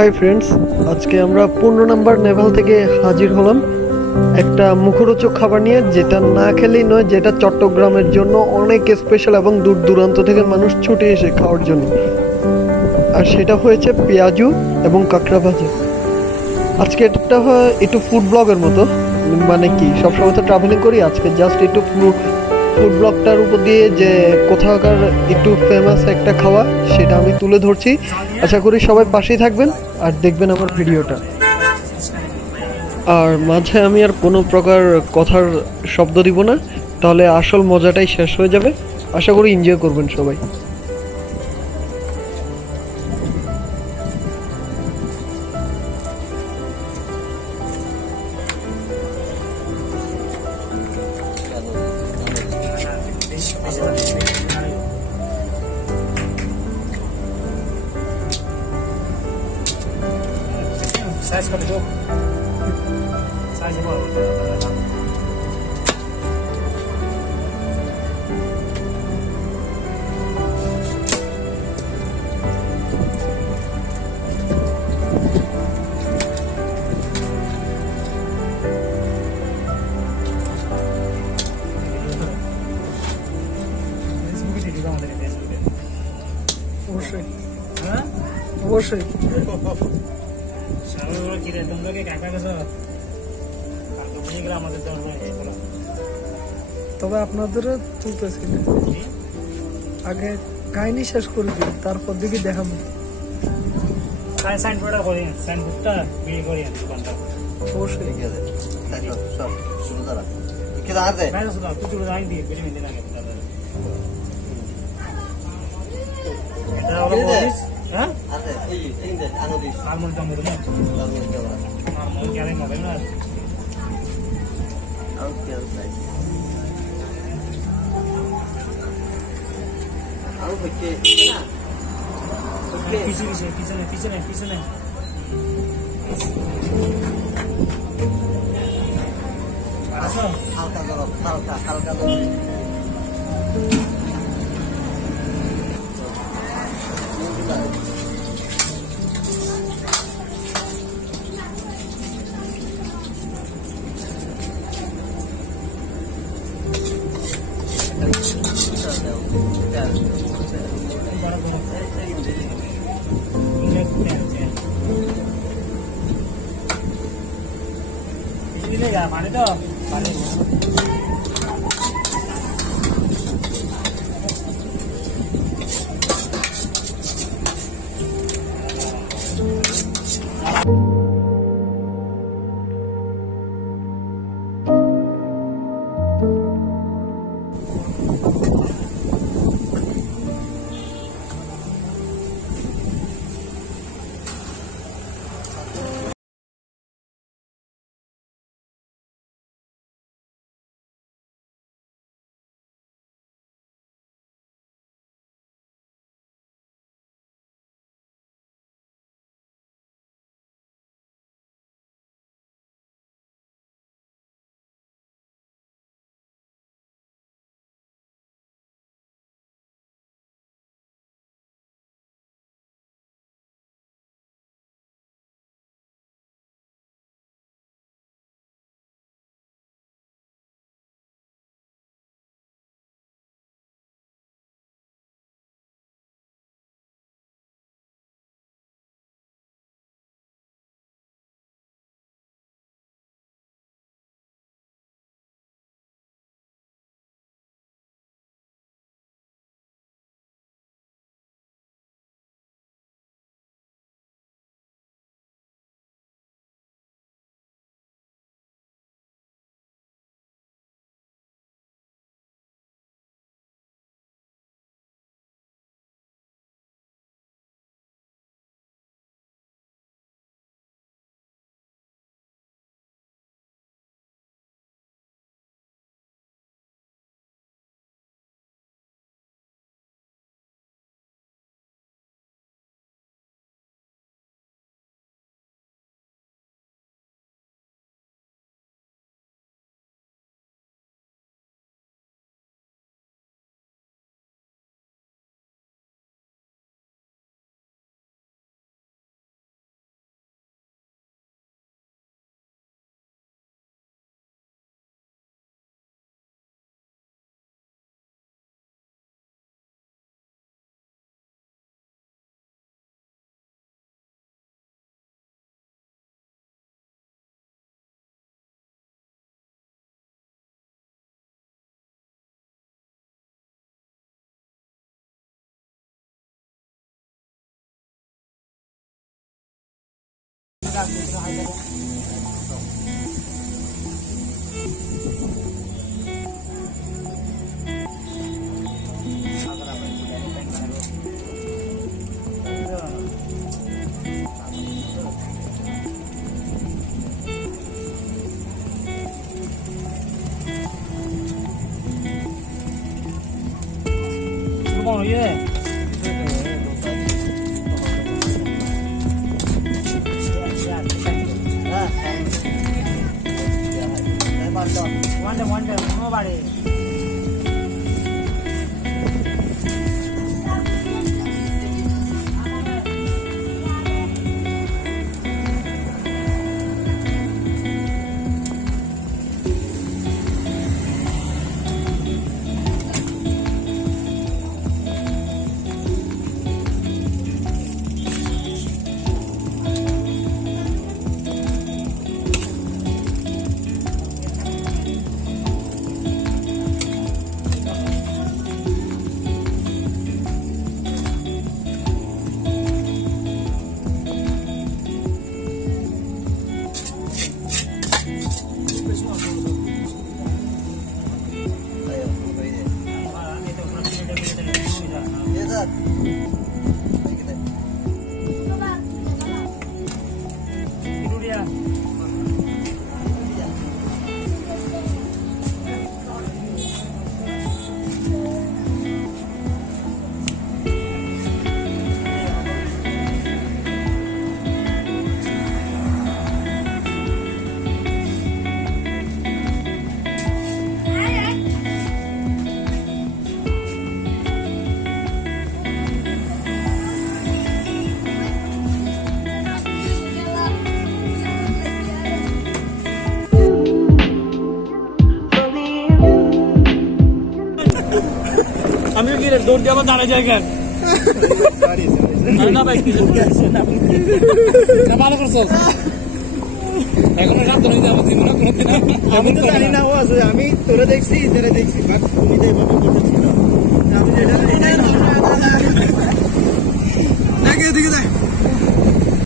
Hi friends, আজকে আমরা 15 নম্বর নেভাল থেকে হাজির হলাম একটা মুখরোচক খাবার নিয়ে, যেটা না খেলেই নয়, যেটা চট্টগ্রামের জন্য অনেক স্পেশাল এবং দূর দূরান্ত থেকে মানুষ ছুটে এসে খাওয়ার জন্য। আর সেটা হয়েছে পেঁয়াজু এবং কাঁকড়া ভাজা। আজকে এটা হয় একটু ফুড ব্লগের মতো, মানে কি সবসময় তো ট্রাভেলিং করি, আজকে জাস্ট একটু ফুড ব্লগটার উপর দিয়ে যে কোথাকার একটু ফেমাস একটা খাওয়া সেটা আমি তুলে ধরছি। আশা করি সবাই পাশেই থাকবেন আর দেখবেন আমার ভিডিওটা। আর মাঝে আমি আর কোনো প্রকার কথার শব্দ দিব না, তাহলে আসল মজাটাই শেষ হয়ে যাবে। আশা করি এনজয় করবেন সবাই। সাইজ কত যোগ সাইজ বড় অবশ্যই, হ্যাঁ অবশ্যই। তবে আপনাদেরও তুলতেছি না, আগে কাহিনী শেষ করে দিন, তারপর দিকে দেখাবো। অবশ্যই পিছনে হালকা মানে তো Come on, yeah. One, nobody. Itu dia. আমি কি রে দৌড় দিয়ে আবার দাঁড়ায় যাই কেন না ভাই কি ভালো করছো এখন রাত ধরে যাবো দিন না আমি তো জানি না ও আছে আমি তোরে দেখছি বাট তুমি তো এভাবে করতেছিল আমি যেটা দেখে দেখে